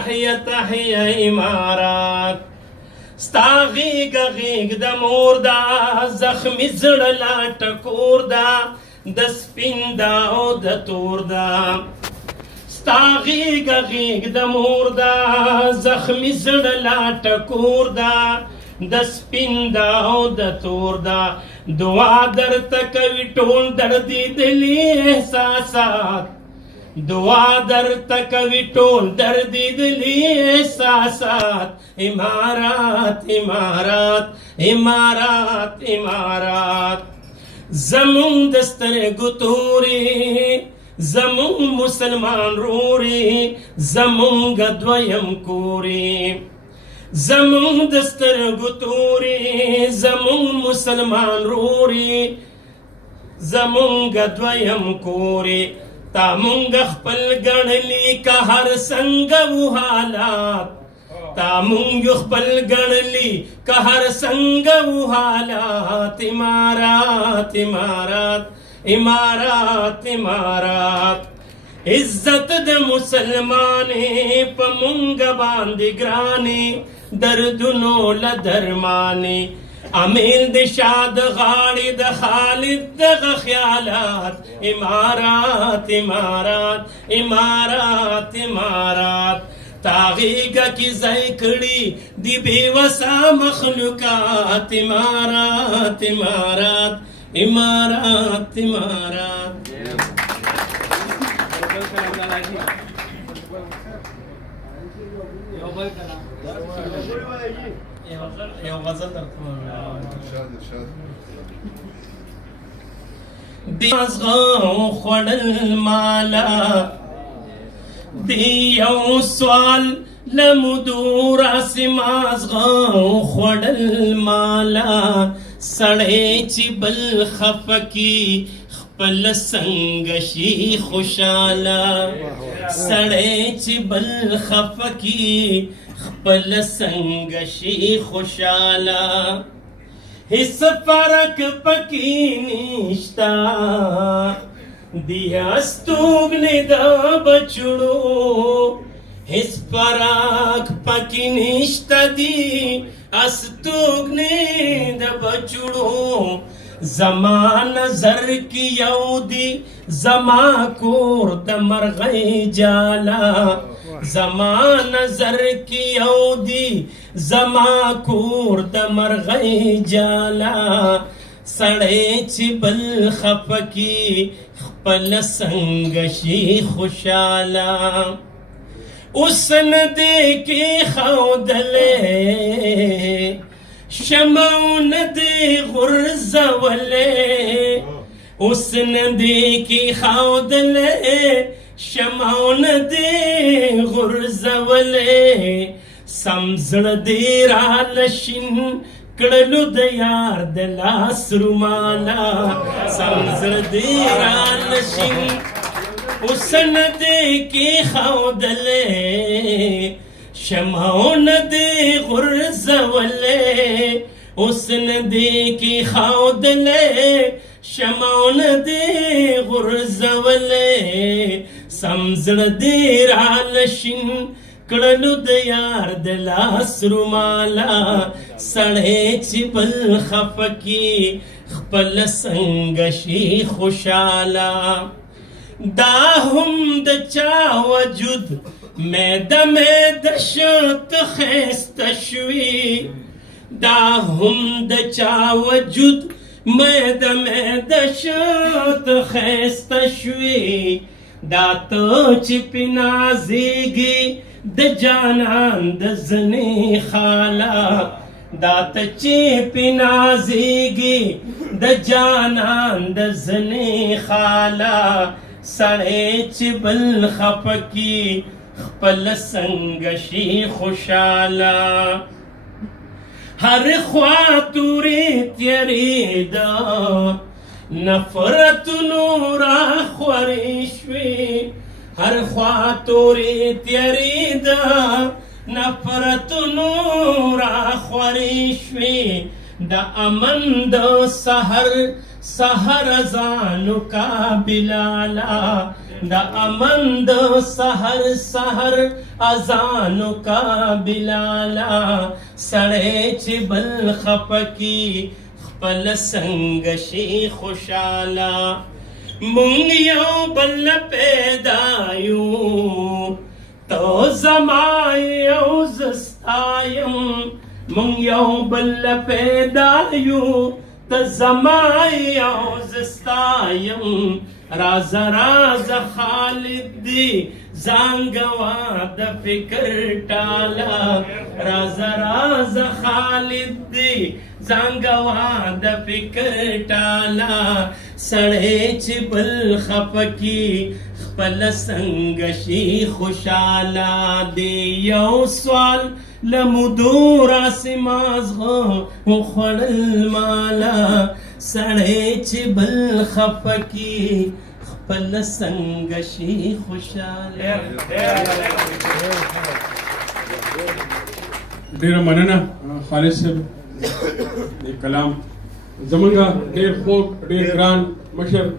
تحیه تحیه امارات ستا غیږ غیږ د مور دا زخمي زړه لا ټکور دا د سپین دا او د تور دا ستا غیږ غیږ د مور دا زخمي زړه لا ټکور دا د سپین دا او د تور دا دعا درته کوي ټول دردېدلي احساسات دعا درته کوي ټول دردېدلي احساسات امارات امارات امارات امارات زمون د سترګو تورې زمون مسلمان رورې زمونږ دویم کورې زمون د سترګو تورې زمون مسلمان رورې زمونږ دویم کورې تا مونږ خپل ګڼلي که هر څنګه و حالات تا مونږ خپل ګڼلي که هر څنګه و حالات امارات امارات امارات امارات عزت د مسلمانې په مونږ باندې ګرانې دردونو له درمانې امیل د شاد غاړې د خالد دغه خیالات امارات امارات امارات امارات تاغیگا کی ځای کړي دی بے وسا مخلوقات امارات امارات امارات امارات یو غزل دی مازغو خوړل مالا دی یو سوال لمدور اسمازغو خوړل مالا سړی چې بل خفکی خپل څنګه شي خوشاله سړی چې بل خفکی خپل څنګه شي خوشاله هیڅ فرق پکې نشتا دی استوګنې د بچړو هیڅ فرق پکې نشتا دی استوګنې د بچړو زما نظر کی یو دی زما کور د مرغۍ جالا زما نظر کی یو دی زما کور د مرغۍ جالا سړی چې بل خفکی خپل څنګه شي خوشاله اوس نه دی کې ښودلی شمعو نه دی غورځولی اوس نه دی کې ښودلی شمعو نه دی غورځولی سم زړه دی راله شین کړلو د یار د لاس روماله سم زړه دی راله شین اوس نه دی کې ښودلی شمعو نه دی غورځولی اوس نه دی کې ښودلی شمعو نه دی غورځولی سم زړه دی راله شین کړلو د یار د لاس روماله سړی چې بل خفکی خپل څنګه شي خوشاله دا هم د چا وجود میده میده شت خیسته شوي دا هم د چا وجود میده میده شت خیسته شوي دا ته چې پې نازېږي د جانان د زنې خاله دا ته چې پې نازېږي د جانان د زنې خاله سړی چې بل خفکی خپل څنګه شي خوشاله هر خوا تورې تېرېده نفرتونو راخورې شوې هر خوا تورې تېرېده نفرتونو راخورې شوې د امن د سحر سحر ازانو کا بلالا دا امن د سحر سحر اذانو کا بلالا سړی چې بل خپکی خپل څنګه شي خوشاله مونږ یو بل پیدا یو تو زما یو زستایم مونږ یو بل پیدا یو ته زما یو زستایم راز راز خالد دی زانګوا د فکر ټالا راز راز خالد دی زانګوا د فکر ټالا سړی چې بل خپکی خپل څنګه شي خوشاله دی یو سوال لمدور اسمازغه وخړل مالا سړی چې بل خپکی خپل څنګه شي خوشاله ډیره مننه خالد صاحب د کلام زمونږ ډیر خوږ ډیر ګران مشر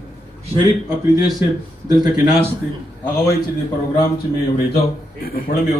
شریف اپریدی صاحب دلته کې ناست دی هغه وایي چې د پروګرام چې مې اورېده نو پړه مې